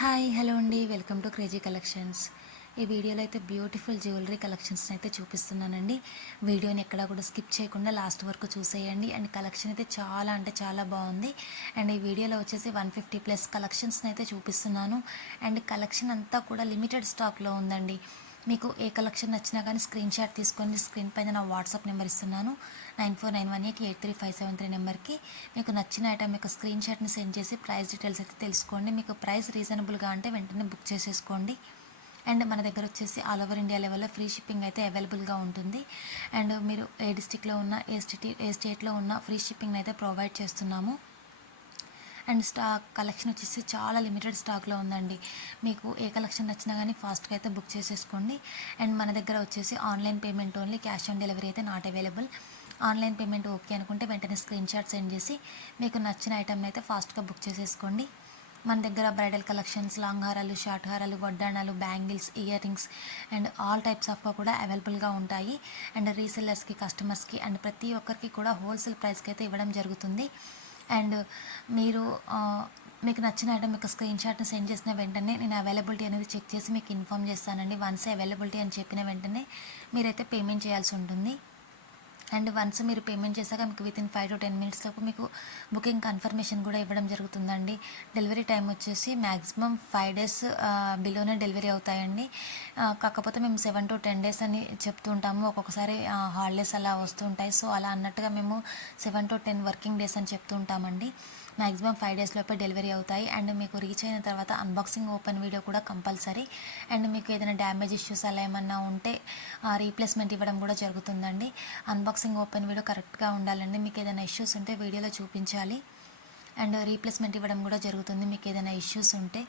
Hi hello అండి. Welcome to crazy collections. ఈ వీడియోలో అయితే బ్యూటిఫుల్ జ్యువెలరీ కలెక్షన్స్ని అయితే చూపిస్తున్నానండి. వీడియోని ఎక్కడా కూడా స్కిప్ చేయకుండా లాస్ట్ వరకు చూసేయండి. అండ్ కలెక్షన్ అయితే చాలా అంటే చాలా బాగుంది. అండ్ ఈ వీడియోలో వచ్చేసి వన్ ఫిఫ్టీ ప్లస్ కలెక్షన్స్ని అయితే చూపిస్తున్నాను. అండ్ కలెక్షన్ అంతా కూడా లిమిటెడ్ స్టాక్లో ఉందండి. మీకు ఏ కలెక్షన్ నచ్చినా కానీ స్క్రీన్ షాట్ తీసుకొని స్క్రీన్ పైన నా వాట్సాప్ నెంబర్ ఇస్తున్నాను. Nine four nine one eight eight three five seven three నెంబర్కి. మీకు నచ్చిన ఐటమ్ యొక్క స్క్రీన్ షాట్ని సెండ్ చేసి ప్రైస్ డీటెయిల్స్ అయితే తెలుసుకోండి. మీకు ప్రైస్ రీజనబుల్గా అంటే వెంటనే బుక్ చేసేసుకోండి. అండ్ మన దగ్గర వచ్చేసి ఆల్ ఓవర్ ఇండియా లెవెల్లో ఫ్రీ షిప్పింగ్ అయితే అవైలబుల్గా ఉంటుంది. అండ్ మీరు ఏ డిస్టిక్లో ఉన్న ఏ స్టేట్ ఏ స్టేట్లో ఉన్న ఫ్రీ షిప్పింగ్ అయితే ప్రొవైడ్ చేస్తున్నాము. అండ్ స్టాక్ కలెక్షన్ వచ్చేసి చాలా లిమిటెడ్ స్టాక్లో ఉందండి. మీకు ఏ కలెక్షన్ నచ్చినా కానీ ఫాస్ట్గా అయితే బుక్ చేసేసుకోండి. అండ్ మన దగ్గర వచ్చేసి online payment only cash on delivery అయితే not available. Online payment okay అనుకుంటే వెంటనే స్క్రీన్ షాట్ సెండ్ చేసి మీకు నచ్చిన ఐటమ్ని అయితే ఫాస్ట్గా బుక్ చేసేసుకోండి. మన దగ్గర బ్రైడల్ కలెక్షన్స్ లాంగ్ హారాలు షార్ట్ హారాలు వడ్డాణాలు bangles ear rings and all types of కూడా అవైలబుల్గా ఉంటాయి. అండ్ రీసెల్లర్స్కి కస్టమర్స్కి అండ్ ప్రతి ఒక్కరికి కూడా హోల్సేల్ ప్రైస్కి అయితే ఇవ్వడం జరుగుతుంది. అండ్ మీరు మీకు నచ్చిన ఐటమ్ యొక్క స్క్రీన్ షాట్ని సెండ్ చేసిన వెంటనే నేను అవైలబిలిటీ అనేది చెక్ చేసి మీకు ఇన్ఫామ్ చేస్తానండి. వన్స్ అవైలబిలిటీ అని చెప్పిన వెంటనే మీరైతే పేమెంట్ చేయాల్సి ఉంటుంది. అండ్ వన్స్ మీరు పేమెంట్ చేశాక మీకు within five to ten minutes లోపు మీకు బుకింగ్ కన్ఫర్మేషన్ కూడా ఇవ్వడం జరుగుతుందండి. డెలివరీ టైం వచ్చేసి మ్యాక్సిమం ఫైవ్ డేస్ బిలోనే డెలివరీ అవుతాయండి. కాకపోతే మేము సెవెన్ టు టెన్ డేస్ అని చెప్తుంటాము. ఒక్కొక్కసారి హాలిడేస్ అలా వస్తుంటాయి సో అలా అన్నట్టుగా మేము seven to ten working days అని చెప్తుంటామండి. మ్యాక్సిమం ఫైవ్ డేస్ లోపే డెలివరీ అవుతాయి. అండ్ మీకు రీచ్ అయిన తర్వాత అన్బాక్సింగ్ ఓపెన్ వీడియో కూడా కంపల్సరీ అండ్ మీకు ఏదైనా డ్యామేజ్ ఇష్యూస్ అలా ఏమన్నా ఉంటే రీప్లేస్మెంట్ ఇవ్వడం కూడా జరుగుతుందండి. అన్బాక్సింగ్ ఓపెన్ వీడియో కరెక్ట్గా ఉండాలండి. మీకు ఏదైనా ఇష్యూస్ ఉంటే వీడియోలో చూపించాలి. అండ్ రీప్లేస్మెంట్ ఇవ్వడం కూడా జరుగుతుంది. మీకు ఏదైనా ఇష్యూస్ ఉంటే